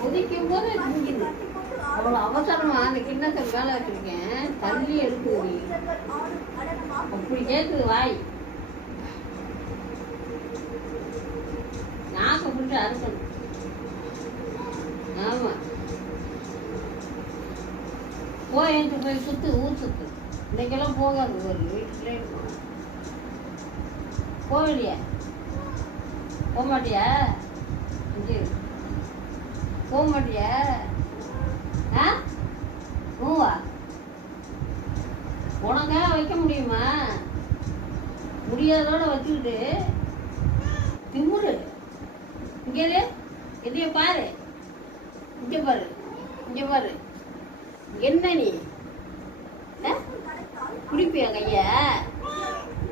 கொதிக்கும் போது திங்குது. அவ்வளோ அவசரமா அந்த கிண்ணத்தை மேலே வச்சிருக்கேன், தள்ளி எடுக்குது. அப்படி கேட்குது வாய். நாக்க பிடிச்சி அறுக்கணும். ஆமாம், போயிட்டு போய் சுற்று, ஊர் சுற்று. இன்னைக்கெல்லாம் போகாது, ஒரு வீட்டிலே இருக்கும். போகலையா? போக மாட்டியா? போக மாட்டியா? ஆ, மூவா உனக்காக வைக்க முடியுமா? முடியாதோட வச்சுக்கிட்டு திமுரு. இங்கே எதைய பாரு, இங்கே பாரு, இங்கே பாரு. என்ன நீ குடிப்பியா? கைய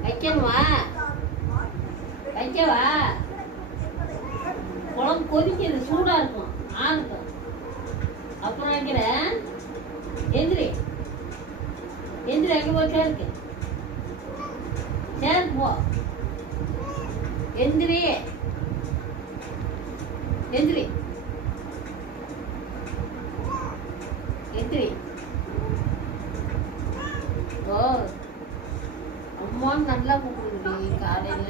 வைக்கணுமா? வைக்கவா? குழம்பு கொதிக்கிறது, சூடாக இருக்கும், ஆறுக்கும். அப்புறம் வைக்கிறேன். எந்திரி எந்திரி, அங்கே போய் சேருக்கு, சேருக்கு போ. எந்திரி எந்திரி எந்திரி. ஓ, அம்மான்னு நல்லா கூப்பிடுங்க. காலையில